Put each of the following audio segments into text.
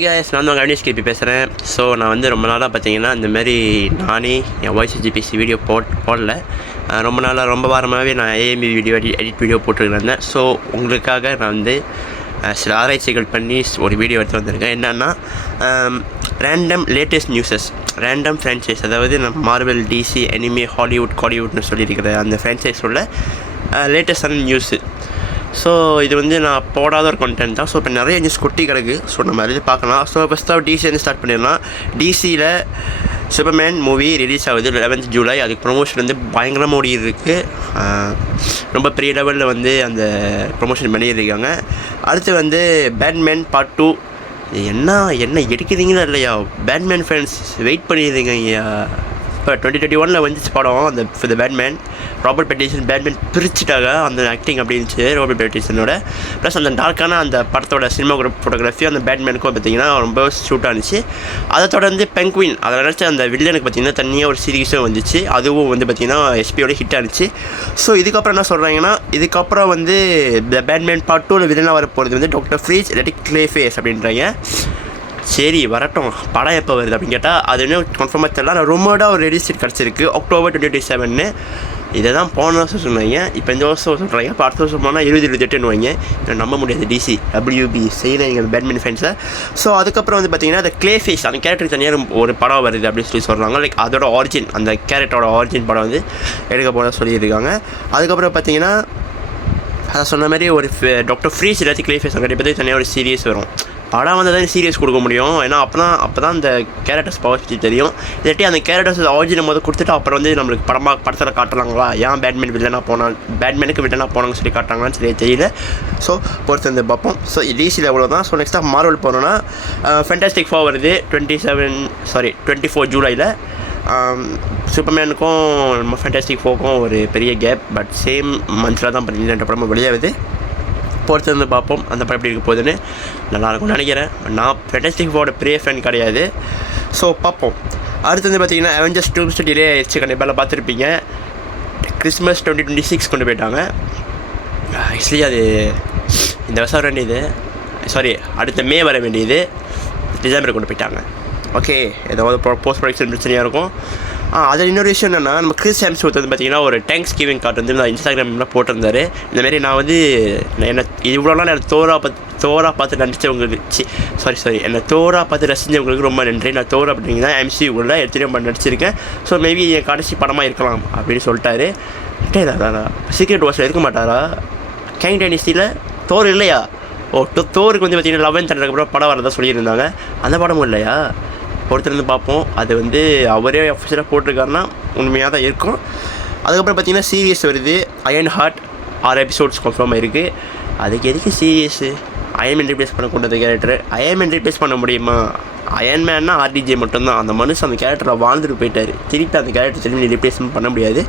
Hi guys, நான் தான் Ganesh KP பேசுகிறேன். ஸோ நான் வந்து ரொம்ப நாளாக பார்த்தீங்கன்னா இந்தமாரி நானே என் வாய்ஸ் ஜிபிசி வீடியோ போடல. ரொம்ப வாரமாகவே நான் ஏஎம்பி வீடியோ எடிட் வீடியோ போட்டுருந்தேன். ஸோ உங்களுக்காக நான் வந்து சில ஆராய்ச்சிகள் பண்ணி ஒரு வீடியோ எடுத்து வந்திருக்கேன். என்னென்னா random latest newses, random franchise, அதாவது நம்ம மார்வெல், டிசி, அனிமே, காலிவுட்னு சொல்லியிருக்கிற அந்த ஃப்ரான்ச்சைஸோட லேட்டஸ்டான நியூஸு. ஸோ இது வந்து நான் போடாத ஒரு கண்டென்ட் தான். ஸோ இப்போ நிறைய நியூஸ் கொட்டி கிடக்கு. ஸோ நம்ம அதில் பார்க்கலாம். ஸோ ஃபஸ்ட்டாக டிசிலேருந்து ஸ்டார்ட் பண்ணிடலாம். டிசியில் சூப்பர்மேன் மூவி ரிலீஸ் ஆகுது 11th ஜூலை. அதுக்கு ப்ரொமோஷன் வந்து பயங்கரமாக ஓடி இருக்குது. ரொம்ப பெரிய லெவலில் வந்து அந்த ப்ரொமோஷன் பண்ணியிருக்காங்க. அடுத்து வந்து பேட்மேன் பார்ட் 2. என்ன எடுக்கிறீங்களா இல்லையா? பேட்மேன் ஃபேன்ஸ் வெயிட் பண்ணிடுறீங்க ஐயா. இப்போ 2021 வந்துச்சு படம். அந்த பேட்மேன் ராபர்ட் பேட்டின்சன் பேட்மேன் பிரிச்சுட்டாங்க. அந்த ஆக்டிங் அப்படி இருந்துச்சு ராபர்ட் பேட்டின்சனோட. ப்ளஸ் அந்த டார்க்கான அந்த படத்தோட ஃபோட்டோகிராஃபி அந்த பேட்மேனுக்கும் பார்த்திங்கன்னா ரொம்ப ஷூட்டாக இருந்துச்சு. அதை தொடர்ந்து பெங்குயின், அதில் நினச்ச அந்த வில்லனுக்கு பார்த்திங்கன்னா தனியாக ஒரு சீரீஸும் வந்துச்சு. அதுவும் வந்து பார்த்திங்கன்னா எஸ்பியோட ஹிட் ஆனிச்சு. ஸோ இதுக்கப்புறம் என்ன சொல்கிறாங்கன்னா, இதுக்கப்புறம் வந்து இந்த பேட்மேன் பார்ட் 2 வில்லனாக வர போகிறது வந்து டாக்டர் ஃப்ரீஸ் இல்லாட்டி கிளேஃபேஸ் அப்படின்றாங்க. சரி வரட்டும், படம் எப்போ வருது அப்படின்னு கேட்டால் அது இன்னும் கன்ஃபார்மாக தெரியல. நான் ரொம்படாக ஒரு ரிலீஸ் டேட் கிடச்சிருக்கு, October 2027. இதை தான் போன வருஷம் சொன்னாங்க. இப்போ இந்த வருஷம் சொல்கிறாங்க. இப்போ அடுத்த வருஷம் போனால் 2028 வைங்க. நம்ப முடியாது. டிசி WB செய்யலைங்க அந்த பேட்மேன் ஃபேன்ஸை. ஸோ அதுக்கப்புறம் வந்து பார்த்திங்கன்னா அந்த கிளேஃபேஸ் அந்த கேரக்டருக்கு தனியாக ஒரு படம் வருது அப்படின்னு சொல்லி சொல்கிறாங்க. லைக் அதோட ஆரிஜின், அந்த கேரக்டரோட ஆரிஜின் படம் வந்து எடுக்க போகிறதா சொல்லியிருக்காங்க. அதுக்கப்புறம் பார்த்திங்கன்னா அதை சொன்ன மாதிரி ஒரு டாக்டர் ஃப்ரீஸ் எல்லாத்தையும் கிளேஃபேஸ் கண்டிப்பாக தனியாக ஒரு சீரியஸ் வரும். படம் வந்து தான் சீரியஸ் கொடுக்க முடியும். ஏன்னா அப்போ தான் அந்த கேரக்டர்ஸ் பவர் பற்றி தெரியும். இல்லாட்டி அந்த கேரக்டர்ஸ் ஆரிஜினை முதல் கொடுத்துட்டு அப்புறம் வந்து நம்மளுக்கு படத்தில் காட்டுறாங்களா, ஏன் பேட்மேன் பேட்மேனுக்கு வில்லனாக போனாங்கன்னு சொல்லி காட்டுறாங்களான்னு சொல்லி தெரியல. ஸோ பொறுத்து வந்து பார்ப்போம். ஸோ டிசியில் எவ்வளோ தான். ஸோ நெக்ஸ்ட்டாக மார்வல் போனோன்னா ஃபேண்டாஸ்டிக் 4 வருது 24 ஜூலையில். சூப்பர்மேனுக்கும் நம்ம ஃபேண்டாஸ்டிக் 4க்கும் ஒரு பெரிய கேப், பட் சேம் மந்த்ஸில் தான் பார்த்தீங்கன்னா 2 படமும் வெளியாகுது. பொறுத்து வந்து பார்ப்போம் அந்த படம் எப்படி இருக்க போகுதுன்னு. நல்லாயிருக்கும்னு நினைக்கிறேன். நான் ஃபேண்டாஸ்டிக் 4 பெரிய ஃபேன் கிடையாது. ஸோ பார்ப்போம். அடுத்து வந்து பார்த்திங்கன்னா அவெஞ்சர்ஸ் டூம்ஸ்டே டிலே ஆயிடுச்சு. கண்டிப்பாக பார்த்துருப்பீங்க. கிறிஸ்மஸ் 2026 கொண்டு போயிட்டாங்க. ஆக்சுவலி அது இந்த வருஷம் வர வேண்டியது, அடுத்த மே வர வேண்டியது, டிசம்பர் கொண்டு போயிட்டாங்க. ஓகே, ஏதாவது போஸ்ட் ப்ரொடக்ஷன் பிரச்சனையாக இருக்கும். அதில் இன்னொரு விஷயம் என்னென்னா, நம்ம கிறிஸ் ஹெம்ஸ்வொர்த் வந்து பார்த்திங்கன்னா ஒரு தேங்க்ஸ் கிவிங் கார்டு வந்து நான் இன்ஸ்டாகிராமில் போட்டிருந்தாரு. இந்தமாரி நான் வந்து என்னை இவ்வளோ நாள் என்னை தோராக பார்த்து நடித்தவங்களுக்கு என்னை தோராக பார்த்து ரசித்தவங்களுக்கு ரொம்ப நன்றி. நான் தோரா அப்படிங்கன்னா MCU எத்தனையோ படம் நடிச்சிருக்கேன். ஸோ மேபி என் கடைசி படமாக இருக்கலாம் அப்படின்னு சொல்லிட்டாரு. சீக்ரெட் வார்ஸில் இருக்க மாட்டாரா? கேங் டைனஸ்டியில் தோர் இல்லையா? தோருக்கு வந்து பார்த்திங்கன்னா 11th அதுக்கப்புறம் படம் வரதான் சொல்லியிருந்தாங்க. அந்த படமும் இல்லையா? பொறுத்திருந்து பார்ப்போம். அது வந்து அவரே அஃபிஷியலாக போட்டிருக்காருன்னா உண்மையாக தான் இருக்கும். அதுக்கப்புறம் பார்த்திங்கன்னா சீரியஸ் வருது. அயன் ஹார்ட் 6 எபிசோட்ஸ் கன்ஃபார்ம் இருக்குது. அதுக்கு எதுக்கு சீரியஸு? அயன்மேன் ரீப்ளேஸ் பண்ணக்கூடாத கேரக்டர் அயன்மேன் ரீப்ளேஸ் பண்ண முடியுமா? அயன்மேன்னா RDJ மட்டும்தான். அந்த மனுஷன் அந்த கேரக்டரில் வாழ்ந்துட்டு போயிட்டார். திருப்பி அந்த கேரக்டர் திரும்பி ரீப்ளேஸ்மெண்ட் பண்ண முடியாது.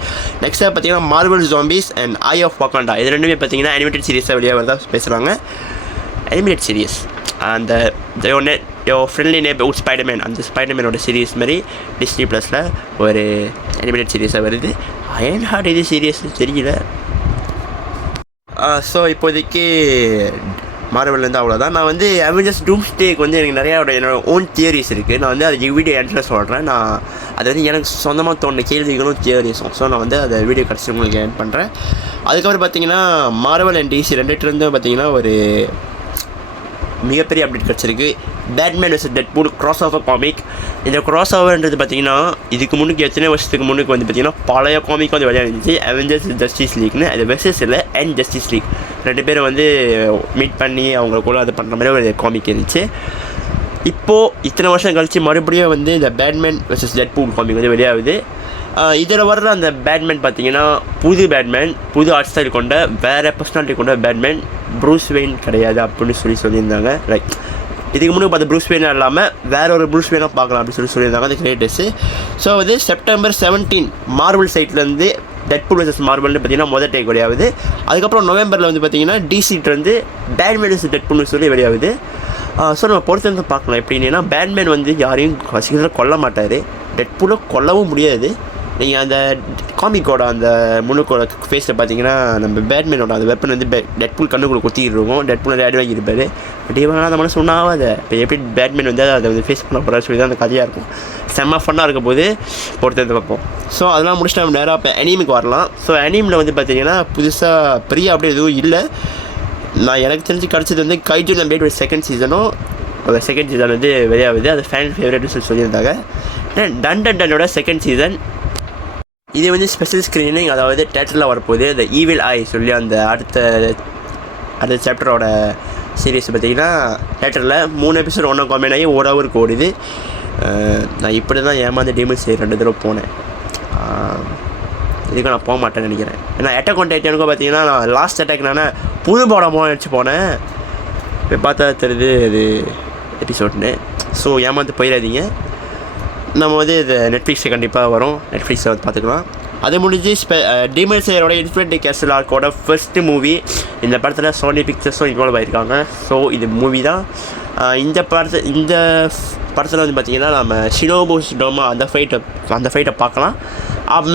நெக்ஸ்ட்டாக பார்த்திங்கன்னா Marvel zombies and eye of Wakanda, இது ரெண்டுமே பார்த்திங்கன்னா அனிமேட்டட் சீரியஸாக வெளியாக வரதா பேசுகிறாங்க. அனிமேட்டட் சீரியஸ் அந்த யோர் ஃப்ரெண்ட்லி நேபர்ஹுட் ஸ்பைடர்மேன், அந்த ஸ்பைடர்மேனோட சீரியஸ் மாதிரி Disney Plusல ஒரு அனிமேட்டட் சீரியஸாக வருது. அயன் ஹார்ட் இது சீரியஸ் தெரியல. ஸோ இப்போதைக்கு மார்வல்லேருந்து அவ்வளோதான். நான் வந்து அவெஞ்சர்ஸ் டூம்ஸ்டேக்கு வந்து எனக்கு நிறையா என்னோட ஓன் தியரிஸ் இருக்குது. நான் வந்து அது வீடியோ எண்டில் சொல்கிறேன். நான் அது வந்து எனக்கு சொந்தமாக தோணுன கேள்விகளும் தியரிஸும். ஸோ நான் வந்து அதை வீடியோ கடைசி உங்களுக்கு எண்ட் பண்ணுறேன். அதுக்கப்புறம் பார்த்திங்கன்னா மார்வல் அண்ட் DC ரெண்டுலேருந்து பார்த்திங்கன்னா ஒரு மிகப்பெரிய அப்டேட் கிடச்சிருக்கு. Batman vs Deadpool cross over comic. இந்த கிராஸ் ஓவர்ன்றது பார்த்திங்கன்னா இதுக்கு முன்னுக்கு எத்தனை வருஷத்துக்கு முன்னுக்கு வந்து பார்த்திங்கன்னா பழைய காமிக் வந்து விளையாடுச்சு. அவெஞ்சர்ஸ் ஜஸ்டிஸ் லீக்னு, அது வெர்சஸ் இல்லை அண்ட் ஜஸ்டிஸ் லீக் 2 பேரும் வந்து மீட் பண்ணி அவங்களுக்குள்ள அது பண்ணுற மாதிரி ஒரு காமிக் இருந்துச்சு. இப்போது இத்தனை வருஷம் கழித்து மறுபடியும் வந்து இந்த பேட்மேன் vs டெட்பூல் காமிக் வந்து வெளியாகுது. இதில் வர்ற அந்த பேட்மேன் பார்த்திங்கன்னா புது ஆர்ட் ஸ்டைல் கொண்ட வேறு பர்சனாலிட்டி கொண்ட பேட்மேன், ப்ரூஸ் வெயின் கிடையாது அப்படின்னு சொல்லியிருந்தாங்க. லைக் இதுக்கு முன்னாடி பார்த்த ப்ரூஸ் வெயினாக இல்லாமல் வேறு ஒரு ப்ரூஸ் வெயினாக பார்க்கலாம் அப்படின்னு சொல்லியிருந்தாங்க அந்த கிரியேட்டர்ஸு. ஸோ வந்து September 17 மார்வல் சைட்லேருந்து டெட்பூல் vs மார்வல்னு பார்த்திங்கன்னா முதல் டேக் வெளியாகுது. அதுக்கப்புறம் நவம்பரில் வந்து பார்த்திங்கன்னா டிசிட்டு பேட்மேன் vs டெட்பூல்னு சொல்லி வெளியாகுது. ஸோ நம்ம பொறுத்திருந்து பார்க்கலாம் எப்படின்னா, பேட்மேன் வந்து யாரையும் சீக்கிரத்தில் கொல்ல மாட்டார், டெட்பூலை கொல்லவும் முடியாது. நீங்கள் அந்த காமிக்கோட அந்த முழுக்கோட ஃபேஸில் பார்த்தீங்கன்னா நம்ம பேட்மேனோட அந்த வெப்பன் வந்து டெட்பூல் கண்ணுக்குள்ளே குத்திக்கிட்டு இருக்கும். டெட்பூல் நிறைய அடி வாங்கியிருப்பார். பட் இவங்க அந்த மனசு ஒன்றாவது இப்போ எப்படி பேட்மேன் வந்து அதை வந்து ஃபேஸ் பண்ண போகிறாரு சொல்லி தான் அந்த கதையாக இருக்கும். செம்ம ஃபன்னாக இருக்க போது பொறுத்தது பார்ப்போம். ஸோ அதெல்லாம் முடிச்சுட்டு நம்ம நேராக இப்போ அனிமுக்கு வரலாம். ஸோ அனிமில் வந்து பார்த்தீங்கன்னா புதுசாக பெரிய அப்படியே எதுவும் இல்லை. நான் எனக்கு தெரிஞ்சு கிடச்சது வந்து கைஜூ நம்பேட் ஒரு செகண்ட் சீசனும் செகண்ட் சீசன் வந்து வெளியாகுது. அது ஃபேன் ஃபேவரட்னு சொல்லியிருந்தாங்க. டன்னோட செகண்ட் சீசன் இது வந்து ஸ்பெஷல் ஸ்க்ரீனிங், அதாவது தேட்டரில் வரப்போகுது. இந்த ஈவில் ஐ சொல்லி அந்த அடுத்த சாப்டரோட சீரீஸ் பார்த்திங்கன்னா தேட்டரில் 3 எபிசோட் ஒன்றா காமெண்ட் ஆகி 1 ஹவருக்கு ஓடுது. நான் இப்படி தான் ஏமாந்து டீமன் ஸ்லேயர் 2 தடவை போனேன். இதுக்கு நான் போக மாட்டேன்னு நினைக்கிறேன். ஏன்னா அட்டாக் ஆன் டைட்டனுக்கும் பார்த்தீங்கன்னா நான் லாஸ்ட் அட்டாக் நான் புது படமாக நினச்சி போனேன். இப்போ பார்த்தா தெரியுது அது எபிசோட்னு. ஸோ ஏமாந்து போயிடாதீங்க. நம்ம வந்து இது நெட்ஃப்ளிக்ஸில் கண்டிப்பாக வரும். நெட்ஃப்ளிக்ஸில் வந்து பார்த்துக்கலாம். அது முடிஞ்சு டீமன் ஸ்லேயரோட இன்ஃபினிட்டி கேஸ்டில் ஆர்க்கோட ஃபர்ஸ்ட்டு மூவி. இந்த படத்தில் சோனி பிக்சர்ஸும் இன்வால்வ் ஆகியிருக்காங்க. ஸோ இது மூவி தான். இந்த படத்தில் வந்து பார்த்திங்கன்னா நம்ம ஷினோபுஸ் டோமா அந்த ஃபைட்டை பார்க்கலாம்.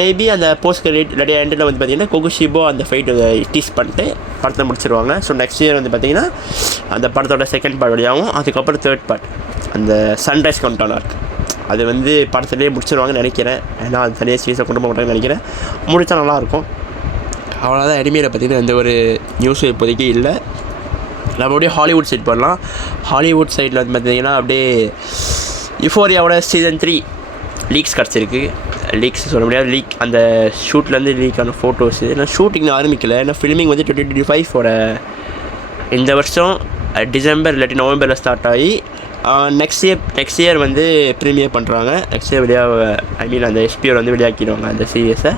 மேபி அந்த போஸ்ட் கிரெடிட் ரெடியாக எண்டில் வந்து பார்த்திங்கன்னா கொகுஷிபோ அந்த ஃபைட்டை டீஸ் பண்ணிட்டு படத்தை முடிச்சிருவாங்க. ஸோ நெக்ஸ்ட் இயர் வந்து பார்த்திங்கன்னா அந்த படத்தோட செகண்ட் பார்ட் வழியாகவும் அதுக்கப்புறம் தேர்ட் பார்ட் அந்த சன்ரைஸ் கவுண்டான இருக்குது. அது வந்து படத்துலேயே முடிச்சிருவாங்கன்னு நினைக்கிறேன். ஏன்னா அது தனியாக சீரியஸாக கொண்டு போக மாட்டாங்கன்னு நினைக்கிறேன். முடித்தா நல்லாயிருக்கும். அவ்வளோதான். அனிமேல பார்த்திங்கன்னா எந்த ஒரு நியூஸும் இப்போதைக்கு இல்லை. நம்ம அப்படியே ஹாலிவுட் சைட் போடலாம். ஹாலிவுட் சைடில் வந்து பார்த்திங்கன்னா அப்படியே யுஃபோரியாவோட சீசன் 3 லீக்ஸ் கிடச்சிருக்கு. லீக்ஸ் சொல்ல முடியாது, லீக் அந்த ஷூட்லேருந்து லீக்கான ஃபோட்டோஸு. ஏன்னா ஷூட்டிங் ஆரம்பிக்கலை. ஏன்னா ஃபிலிமிங் வந்து 2025 இந்த வருஷம் டிசம்பர் இல்லாட்டி நவம்பரில் ஸ்டார்ட் ஆகி நெக்ஸ்ட் இயர் வந்து ப்ரீமியர் பண்ணுறாங்க. நெக்ஸ்ட் இயர் அந்த எஸ்பிஓர் வந்து வெளியாக்கிடுவாங்க அந்த சீரியஸை.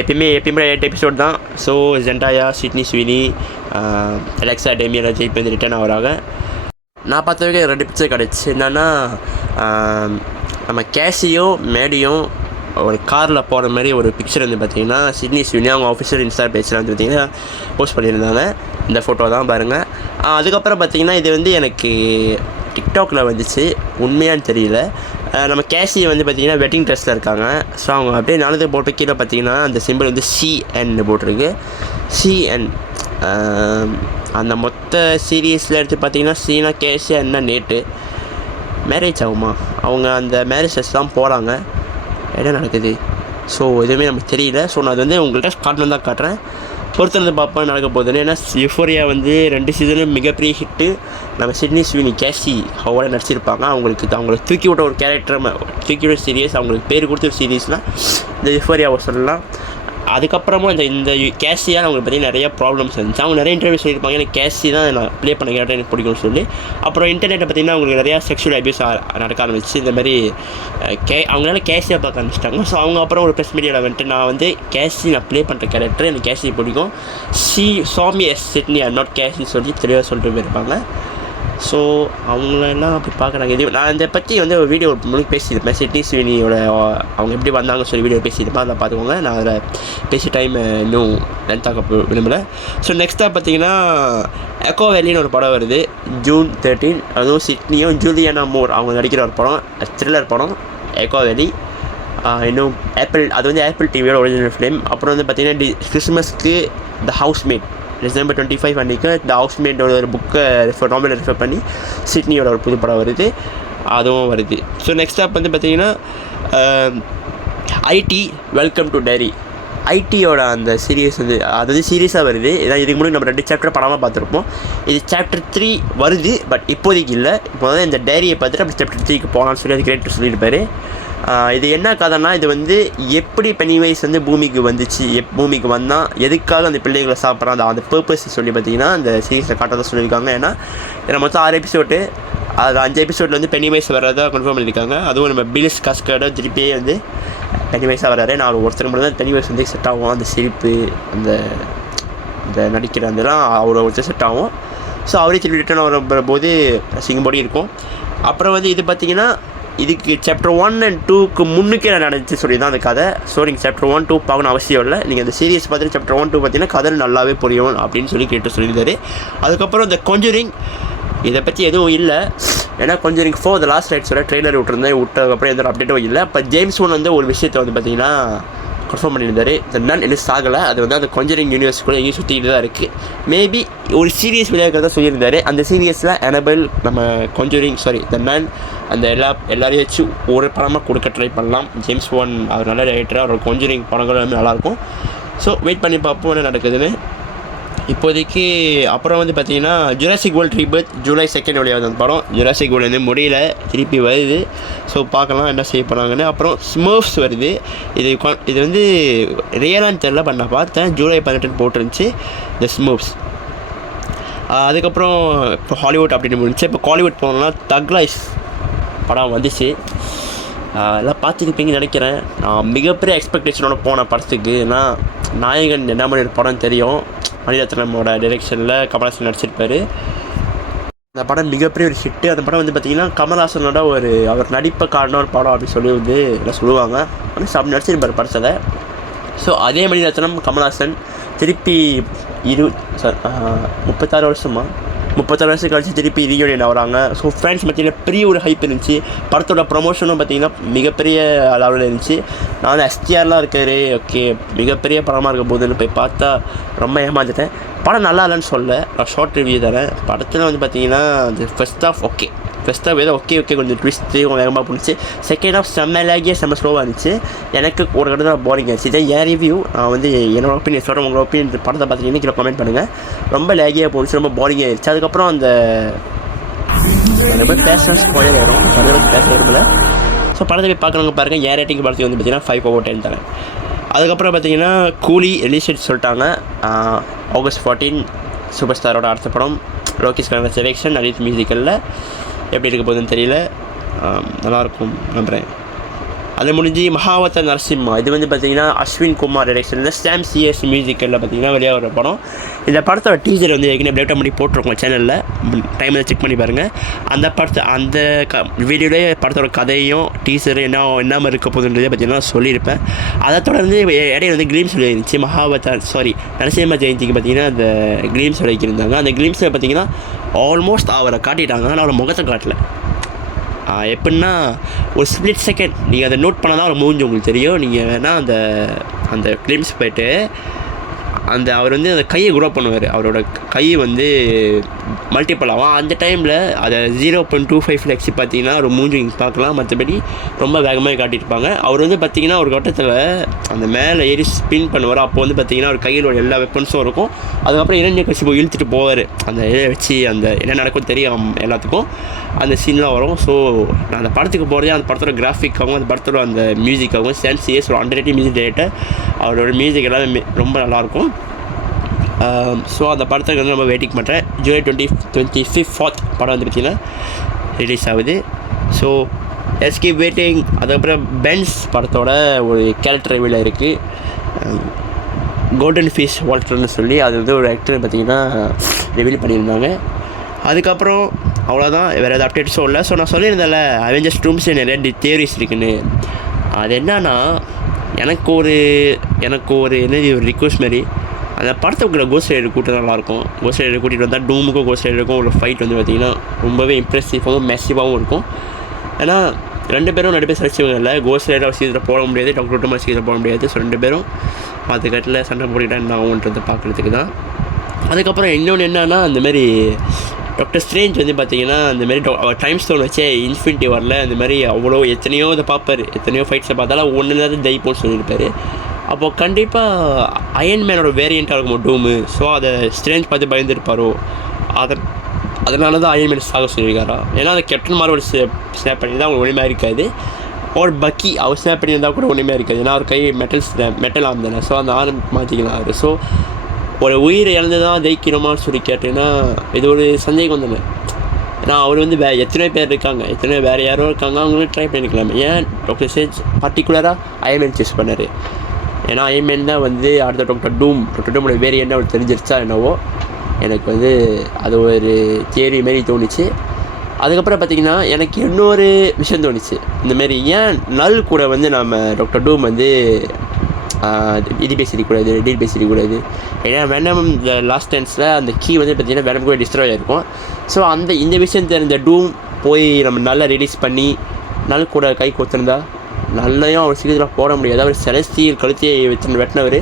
எப்பயுமே 8 எபிசோட் தான். So Zendaya, Sydney Sweeney, Alexa Demie இப்போ வந்து ரிட்டர்ன் ஆகிறாங்க. நான் பார்த்த வரைக்கும் 2 பிக்சர் கிடச்சி. என்னென்னா நம்ம கேஷியும் மேடியும் ஒரு காரில் போகிற மாதிரி ஒரு பிக்சர் வந்து பார்த்திங்கன்னா சிட்னி ஸ்வீனி அவங்க ஆஃபிஷியல் இன்ஸ்டா பேஜில் வந்து பார்த்திங்கன்னா போஸ்ட் பண்ணியிருந்தாங்க. இந்த ஃபோட்டோ தான் பாருங்கள். அதுக்கப்புறம் பார்த்திங்கன்னா இது வந்து எனக்கு டிக்டாக்கில் வந்துச்சு. உண்மையானு தெரியல. நம்ம கேஷி வந்து பார்த்திங்கன்னா வெட்டிங் ட்ரெஸ்ஸில் இருக்காங்க. ஸோ அவங்க அப்படியே நானது போட்டு கீழே பார்த்திங்கன்னா அந்த சிம்பிள் வந்து CN போட்டிருக்கு. CN அந்த மொத்த சீரீஸில் எடுத்து பார்த்திங்கன்னா சீனா கேஷி என்ன நேட்டு மேரேஜ் ஆகுமா? அவங்க அந்த மேரேஜ் ட்ரெஸ் தான் போகிறாங்க. என்ன நடக்குது? ஸோ எதுவுமே நமக்கு தெரியல. ஸோ நான் அது வந்து உங்கள்கிட்ட காட்டணும் தான் காட்டுறேன். பொறுத்திருந்து பார்ப்பேன் நடக்க போகுதுன்னு. ஏன்னா யுஃபோரியா வந்து 2 சீசனும் மிகப்பெரிய ஹிட்டு. நம்ம சிட்னி ஸ்வீனி கேஷி அவங்களோட நடிச்சிருப்பாங்க. அவங்களுக்கு தூக்கி விட்ட ஒரு கேரக்டர், தூக்கி விட்ட சீரியஸ், அவங்களுக்கு பேர் கொடுத்த ஒரு சீரீஸ்னால் இந்த யுஃபோரியாவை சொல்லலாம். அதுக்கப்புறமா இந்த கேஷியால் அவங்களுக்கு பார்த்தீங்கன்னா நிறைய ப்ராப்ளம்ஸ் இருந்துச்சு. அவங்க நிறைய இன்டர்வியூ சொல்லியிருப்பாங்க. எனக்கு கேஷி தான் நான் ப்ளே பண்ண கேரக்டர் எனக்கு பிடிக்கும்னு சொல்லி. அப்புறம் இன்டர்நெட்டை பார்த்திங்கன்னா அவங்களுக்கு நிறையா செக்ஷுவல் அபியூஸ் நடக்க ஆரம்பிச்சு. இந்த மாதிரி அவங்களால கேஷியாக பார்க்க ஆரம்பிச்சிட்டாங்க. ஸோ அவங்க அப்புறம் ஒரு ப்ரெஸ் மீடியாவில் வந்துட்டு நான் வந்து கேஷி நான் ப்ளே பண்ணுற கேரக்டர் எனக்கு கேஷி பிடிக்கும், சாமி சிட்னி ஆர் நாட் கேஷின்னு சொல்லி தெளிவாக சொல்லிட்டு போயிருப்பாங்க. ஸோ அவங்களெல்லாம் அப்படி பார்க்குறாங்க. இது நான் இதை பற்றி வந்து ஒரு வீடியோ முன்னாடி பேசியிருப்பேன். சிட்னி ஸ்வீனியோட அவங்க எப்படி வந்தாங்கன்னு சொல்லி வீடியோ பேசியிருப்பேன். அதை பார்த்துக்கோங்க. நான் அதில் பேசி டைம் இன்னும் லென்த்தாக விரும்பலை. ஸோ நெக்ஸ்ட்டாக பார்த்தீங்கன்னா எக்கோ வேலின்னு ஒரு படம் வருது June 13. அதுவும் சிட்னியும் ஜூலியானா மூர் அவங்க நடிக்கிற ஒரு படம், த்ரில்லர் படம் எக்கோ வேலி. இன்னும் அது வந்து ஆப்பிள் டிவியோட ஒரிஜினல் ஃபிலிம். அப்புறம் வந்து பார்த்திங்கன்னா கிறிஸ்மஸ்க்கு த ஹவுஸ்மேட் December 25 அன்றைக்கு த ஹவுஸ்மேட்டோட ஒரு புக்கை நாவலை ரெஃபர் பண்ணி சிட்னியோட ஒரு புது படம் வருது, அதுவும் வருது. ஸோ நெக்ஸ்ட் அப் வந்து பார்த்திங்கன்னா ஐடி வெல்கம் டு டைரி. ஐடியோட அந்த சீரியஸ் வந்து அது வந்து சீரியஸாக வருது. ஏன்னா இதுக்கு முன்னாடி நம்ம 2 சாப்டர் படமாக பார்த்துருப்போம். இது சாப்டர் 3 வருது, பட் இப்போதைக்கு இல்லை. இப்போ வந்து இந்த டைரியை பார்த்துட்டு அப்படி சாப்டர் 3க்கு போகலான்னு சொல்லி அது கிரியேட்டர் சொல்லியிருப்பாரு. இது என்ன கதைன்னா, இது வந்து எப்படி பெனிவைஸ் வந்து பூமிக்கு வந்துச்சு, பூமிக்கு வந்தால் எதுக்காக அந்த பிள்ளைகளை சாப்பிட்றான், அந்த பர்பஸ் சொல்லி பார்த்தீங்கன்னா அந்த சீரீஸில் காட்டதான் சொல்லியிருக்காங்க. ஏன்னா இதில் மொத்தம் 6 எபிசோடு, அது 5 எபிசோடில் வந்து பெனிவைஸ் வர்றதா கன்ஃபார்ம் பண்ணியிருக்காங்க. அதுவும் நம்ம பில்ஸ் காஸ்கர்டோ திருப்பியே வந்து பெனிவைஸாக வர்றாரு. நான் ஒருத்தர் மட்டும் தான் பெனிவைஸ் வந்து செட் ஆகும். அந்த சிரிப்பு, அந்த நடிக்கிற அதெல்லாம் அவரை ஒருத்தர் செட் ஆகும். ஸோ அவரே திருப்பி ரிட்டர்ன் வரும்போது சிங்கம்போடி இருக்கும். அப்புறம் வந்து இது பார்த்திங்கன்னா இதுக்கு சாப்டர் 1 and 2க்கு முன்னுக்கே நான் நடந்துச்சு சொல்லி தான் அந்த கதை. ஸோ நீங்கள் சாப்டர் 1, 2 பார்க்கணும் அவசியம் இல்லை. நீங்கள் அந்த சீரியஸ் பார்த்துட்டு சாப்டர் 1, 2 பார்த்தீங்கன்னா கதை நல்லாவே புரியும் அப்படின்னு சொல்லி கேட்டு சொல்லியிருந்தாரு. அதுக்கப்புறம் இந்த கொஞ்சரிங் இதை பற்றி எதுவும் இல்லை. ஏன்னா கொஞ்சம் நீங்கள் 4 The Last Rites ட்ரெய்லர் விட்டதுக்கப்புறம் எந்த ஒரு அப்டேட்டும் இல்லை. இப்போ ஜேம்ஸ் ஒன் வந்து ஒரு விஷயத்தை வந்து பார்த்தீங்கன்னா கன்ஃபார்ம் பண்ணியிருந்தார். இந்த நன் இன்னும் சாகலை, அது வந்து அந்த கொஞ்சரிங் யூனிவர்ஸ்க்குள்ளே எங்கேயும் சுற்றிட்டு தான் இருக்குது. மேபி ஒரு சீரியஸ் விளையாடுறதா சொல்லியிருந்தார். அந்த சீரியஸில் அனபெல் நம்ம கொஞ்சரிங் த நன் அந்த எல்லாரையும் வச்சு ஒரு படமாக கொடுக்க ட்ரை பண்ணலாம். ஜேம்ஸ் ஒன் அவர் நல்ல ரைட்டராக, அவரோட கொஞ்சரிங் படங்கள் எல்லாமே நல்லாயிருக்கும். ஸோ வெயிட் பண்ணி பார்ப்போம் என்ன நடக்குதுன்னு இப்போதைக்கு. அப்புறம் வந்து பார்த்தீங்கன்னா ஜுராசிக் வேர்ல்ட் ரீபர்த் ஜூலை 2 வெளியாகுது அந்த படம். ஜுராசிக் வேர்ல்டு வந்து முடியல, திருப்பி வருது. ஸோ பார்க்கலாம் என்ன செய்ய போகிறாங்கன்னு. அப்புறம் ஸ்மர்ஃப்ஸ் வருது. இது வந்து ரியலான்னு தெரில, பட் நான் பார்த்தேன் ஜூலை 18 போட்டுருந்துச்சு இந்த ஸ்மர்ஃப்ஸ். அதுக்கப்புறம் இப்போ ஹாலிவுட் அப்படின்னு முடிஞ்சு. இப்போ காலிவுட் போனோம்னா தக் லைஃப் படம் வந்துச்சு. எல்லாம் பார்த்துருப்பீங்கன்னு நினைக்கிறேன். நான் மிகப்பெரிய எக்ஸ்பெக்டேஷனோட போன படத்துக்கு. ஏன்னா நாயகன் என்ன மாதிரி படம் தெரியும், மணிரத்னமோட டைரெக்ஷனில் கமல்ஹாசன் நடிச்சிருப்பார். அந்த படம் மிகப்பெரிய ஒரு ஹிட்டு. அந்த படம் வந்து பார்த்திங்கன்னா கமல்ஹாசனோட அவர் நடிப்பை காரணம் ஒரு படம் அப்படின்னு சொல்லி வந்து எல்லாம் சொல்லுவாங்க. ஆனால் சாப்பிட்டு நடிச்சிருப்பார் படத்தில். ஸோ அதே மணிரத்னம் கமல்ஹாசன் திருப்பி 36 வருஷம் கழிச்சு திருப்பி ரீயூனியன் ஆகிறாங்க. ஸோ ஃப்ரெண்ட்ஸ் மத்தியில் பெரிய ஒரு ஹைப் இருந்துச்சு. படத்தோட ப்ரொமோஷனும் பார்த்திங்கன்னா மிகப்பெரிய லெவலில் இருந்துச்சு. நான் வந்து எஸ்டிஆர்லாம் இருக்காரு, ஓகே மிகப்பெரிய படமாக இருக்க போதுன்னு போய் பார்த்தா ரொம்ப ஏமாந்துட்டேன். படம் நல்லா இல்லைன்னு சொல்ல, நான் ஷார்ட் ரிவ்யூ தரேன். படத்தில் வந்து பார்த்திங்கன்னா அந்த ஃபர்ஸ்ட் ஆஃப் ஏதோ ஓகே கொஞ்சம் ட்விஸ்ட்டு கொஞ்சம் வேகமாக போணுச்சு. செகண்ட் ஆஃப் செம்ம ஸ்லோவாக இருந்துச்சு. எனக்கு ஒரு கட்டத்தில் போரிங் ஆச்சு. இதை என் ரிவ்யூ, நான் வந்து என்னோட ஒப்பீனியன் சொல்கிறேன். உங்களோட ஒப்பீனியன் படத்தை பார்த்தீங்கன்னா கீழே கமெண்ட் பண்ணுங்கள். ரொம்ப லேகியாக போணுச்சு, ரொம்ப போரிங் ஆகிடுச்சு. அதுக்கப்புறம் அந்த ரொம்ப பேசுகிற ஸ்பாயில் வரும், அதை பேச விரும்பல. ஸோ படத்தை போய் பார்க்குறவங்க பாருங்கள். ஏன் ரேட்டிங் படத்துக்கு வந்து பார்த்திங்கன்னா 5/10 தரேன். அதுக்கப்புறம் பார்த்திங்கன்னா கூலி ரிலீஸ் டேட் சொல்லிட்டாங்க. August 14 சூப்பர் ஸ்டாரோட அடுத்த படம். லோகேஷ் கனகராஜ் செலெக்ஷன், அனித் மியூசிக்கலில். எப்படி இருக்க போகுதுன்னு தெரியல, நல்லாயிருக்கும் நம்புகிறேன். அது முடிஞ்சு மகாவதார் நரசிம்மா, இது வந்து பார்த்திங்கன்னா அஸ்வின் குமார் டைரக்ஷனில் Sam CS மியூசிக்கலில் பார்த்திங்கன்னா வெளியாக வர படம். இந்த படத்தோட டீசர் வந்து ஏற்கனவே லேட்டாக பண்ணி போட்டிருக்கோம் சேனலில், டைமில் செக் பண்ணி பாருங்கள். அந்த வீடியோவிலே படத்தோட கதையும் டீசர் என்ன மாதிரி இருக்க போகுதுன்றதே பார்த்திங்கன்னா சொல்லியிருப்பேன். அதை தொடர்ந்து இடையில வந்து கிளீம்ஸ் இருந்துச்சு. நரசிம்ம ஜெயந்திக்கு பார்த்திங்கன்னா அந்த கிளீம்ஸ் விளைக்கிருந்தாங்க. அந்த கிளீம்ஸில் பார்த்திங்கன்னா ஆல்மோஸ்ட் அவரை காட்டிட்டாங்க, ஆனால் அவரை முகத்தை காட்டலை. எப்படின்னா ஒரு ஸ்ப்ளிட் செகண்ட் நீங்கள் அதை நோட் பண்ணால் தான் அவர் மூஞ்சி உங்களுக்கு தெரியும். நீங்கள் வேணால் அந்த கிளிம்ஸ் போய்ட்டு அவர் வந்து அந்த கையை குரோ பண்ணுவார். அவரோட கை வந்து மல்டிபிள் ஆகும். அந்த டைமில் அதை 0.25 எக்ஸி பார்த்தீங்கன்னா ஒரு மூஞ்சி நீங்கள் பார்க்கலாம். மற்றபடி ரொம்ப வேகமாக காட்டியிருப்பாங்க. அவர் வந்து பார்த்திங்கன்னா ஒரு கட்டத்தில் அந்த மேலே ஏறி ஸ்பின் பண்ணுவார். அப்போ வந்து பார்த்திங்கன்னா அவர் கையில் எல்லா வெப்பன்ஸும் இருக்கும். அதுக்கப்புறம் இரண்யகசிபு இழுத்துட்டு போவார். அந்த இதை வச்சு அந்த என்ன நடக்கும் தெரியும் எல்லாத்துக்கும். அந்த சீன்லாம் வரும். ஸோ நான் அந்த படத்துக்கு போகிறதே அந்த படத்தோட கிராஃபிக்காகவும் அந்த படத்தோட அந்த மியூசிக்காகவும் Sam CS ஒரு அண்டர்ரேட்டட் மியூசிக் டைரக்டர். அவரோட மியூசிக் எல்லாமே ரொம்ப நல்லாயிருக்கும். ஸோ அந்த படத்துக்கு வந்து ரொம்ப வெயிட்டிங் பண்ணுறேன். ஜூலை 25 படம் வந்து பார்த்திங்கன்னா ரிலீஸ் ஆகுது. So keep waiting. அதுக்கப்புறம் பென்ஸ் படத்தோட ஒரு கேரக்டர் ரிவீல் இருக்குது. கோல்டன் ஃபீஸ் வால்டர்னு சொல்லி அது வந்து ஒரு ஆக்டர் பார்த்திங்கன்னா ரிவீல் பண்ணியிருந்தாங்க. அதுக்கப்புறம் அவ்வளோதான், வேறு எதாவது அப்டேட்ஸும் இல்லை. ஸோ நான் சொல்லியிருந்தேன்ல அவெஞ்சர்ஸ் டூம்ஸ்டே நிறைய தியரிஸ் இருக்குன்னு. அது என்னன்னா எனக்கு ஒரு ரிக்வெஸ்ட் மாதிரி அந்த படத்துக்குள்ள கோஸ்ட் ரைடர் கூட்டம் நல்லாயிருக்கும். கோஸ்ட் ரைடர் கூட்டிகிட்டு வந்தால் டூமுக்கும் கோஸ்ட் ரைடருக்கும் ஒரு ஃபைட் வந்து பார்த்திங்கன்னா ரொம்பவே இம்ப்ரெசிவாகவும் மெசிவாகவும் இருக்கும். ஏன்னா 2 பேரும் சர்ச்சைவங்க இல்லை. கோஸ்ட் ரைடர் சீக்கிரம் போட முடியாது, டாக்டர் டோமா சீக்கிரம் போட முடியாது. ஸோ 2 பேரும் அதுக்கட்டில் சண்டை போட்டுக்கிட்டா என்ன ஆகுன்றதை பார்க்குறதுக்கு தான். அதுக்கப்புறம் இன்னொன்று என்னன்னா அந்தமாரி டாக்டர் ஸ்ட்ரேஞ்ச் வந்து பார்த்திங்கன்னா அந்தமாரி அவர் டைம் ஸ்டோன் வச்சே இன்ஃபினிட்டி வரல. அந்த மாதிரி அவ்வளோ எத்தனையோ இதை பார்ப்பார், எத்தனையோ ஃபைட்ஸை பார்த்தாலும் ஒன்று தான் ஜெயிப்போன்னு சொல்லியிருப்பார். அப்போது கண்டிப்பாக அயன்மேனோட வேரியண்ட்டாக இருக்கும் டூமு. ஸோ அதை ஸ்ட்ரேஞ்ச் பார்த்து பயந்துருப்பாரோ, அதனால தான் அயன்மேன் சாக சொல்லியிருக்காரா. ஏன்னா அந்த கேப்டன் மார்வல் ஸ்னாப் பண்ணி தான் அவங்க ஒன்றுமே இருக்காது. ஒரு பக்கி அவர் ஸ்னாப் பண்ணியிருந்தால் கூட ஒன்றுமே இருக்காது. ஏன்னா அவர் கை மெட்டல் ஆம் தானே. ஸோ அந்த ஆரம் மாற்றிக்கலாம் அவர். ஸோ ஒரு உயிரை இழந்து தான் ஜெயிக்கணுமான்னு சொல்லி கேட்டேன்னா இது ஒரு சந்தேகம் தானே. ஏன்னா அவர் வந்து எத்தனை பேர் இருக்காங்க, எத்தனை வேறு யாரோ இருக்காங்க, அவங்களும் ட்ரை பண்ணிக்கலாமே. ஏன் டாக்டர் ஸ்ட்ரேஞ்ச் பர்டிகுலராக அயன்மேன் சூஸ் பண்ணார். ஏன்னா அயன்மேன் தான் வந்து அடுத்த டாக்டர் டூமோட வேரியண்ட் அவர் தெரிஞ்சிருச்சா என்னவோ. எனக்கு வந்து அது ஒரு தியரி மாரி தோணுச்சு. அதுக்கப்புறம் பார்த்திங்கன்னா எனக்கு இன்னொரு விஷயம் தோணுச்சு. இந்தமாரி ஏன் நல் கூட வந்து நம்ம டாக்டர் டூம் வந்து டீல் பேசிடக்கூடாது. ஏன்னா வெனம் லாஸ்ட் டைம்ஸில் அந்த கீ வந்து பார்த்திங்கன்னா வெனம் கூட டிஸ்ட்ராய் ஆகிருக்கும். ஸோ இந்த விஷயம் தெரிஞ்ச டூம் போய் நம்ம நல்லா ரிலீஸ் பண்ணி நல்ல கூட கை கொடுத்துருந்தா நல்லையும் அவர் சீக்கிரத்தில் போட முடியாது. அவர் செலஸ்டியல் கழுத்தையை வச்சு வெட்டினவர்.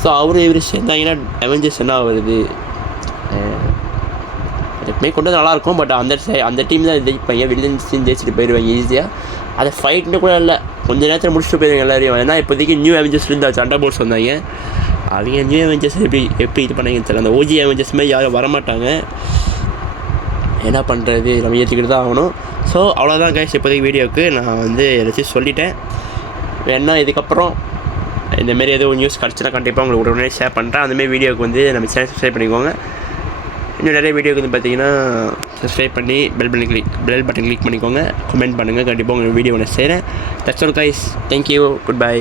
ஸோ அவர் இவர் சேர்ந்தாங்கன்னா அவெஞ்சர்ஸ் என்ன வருது எப்பவுமே கொண்டு நல்லாயிருக்கும். பட் அந்த டீம் தான் ஜெயிப்பாங்க. வில்லன்ஸ் டீம் ஜெயிச்சுட்டு போயிடுவாங்க ஈஸியாக. அதை ஃபைட்னு கூட இல்லை, கொஞ்சம் நேரத்தில் முடிச்சுட்டு போயிடுவாங்க எல்லாரையும். ஏன்னா இப்போதைக்கு நியூ அவெஞ்சர்ஸ்லேருந்து சண்டர் போல்ஸ் வந்தாங்க. அவங்க நியூ அவெஞ்சர்ஸ் எப்படி இது பண்ணாங்கன்னு தெரியல. அந்த ஓஜி அவெஞ்சர்ஸ் மாதிரி யாரும் வரமாட்டாங்க. என்ன பண்ணுறது, நம்ம ஏற்றிக்கிட்டு தான் ஆகணும். ஸோ அவ்வளோதான் கைஸ் இப்போதைக்கு வீடியோவுக்கு நான் வந்து எல்லாத்தையும் சொல்லிட்டேன். வேணா இதுக்கப்புறம் இந்தமாரி எதுவும் நியூஸ் கிடச்சுன்னா கண்டிப்பாக உங்களுக்கு உடனே ஷேர் பண்ணுறேன். அந்தமாரி வீடியோவுக்கு வந்து நம்ம சேனல் சப்ஸ்கிரைப் பண்ணிக்கோங்க. இன்னும் நிறைய வீடியோக்கு வந்து பார்த்தீங்கன்னா சப்ஸ்கிரைப் பண்ணி பெல் பட்டன் கிளிக் பண்ணிக்கோங்க. கமெண்ட் பண்ணுங்கள், கண்டிப்பாக உங்கள் வீடியோ ஒன்று செய்கிறேன். That's all guys, thank you, good bye.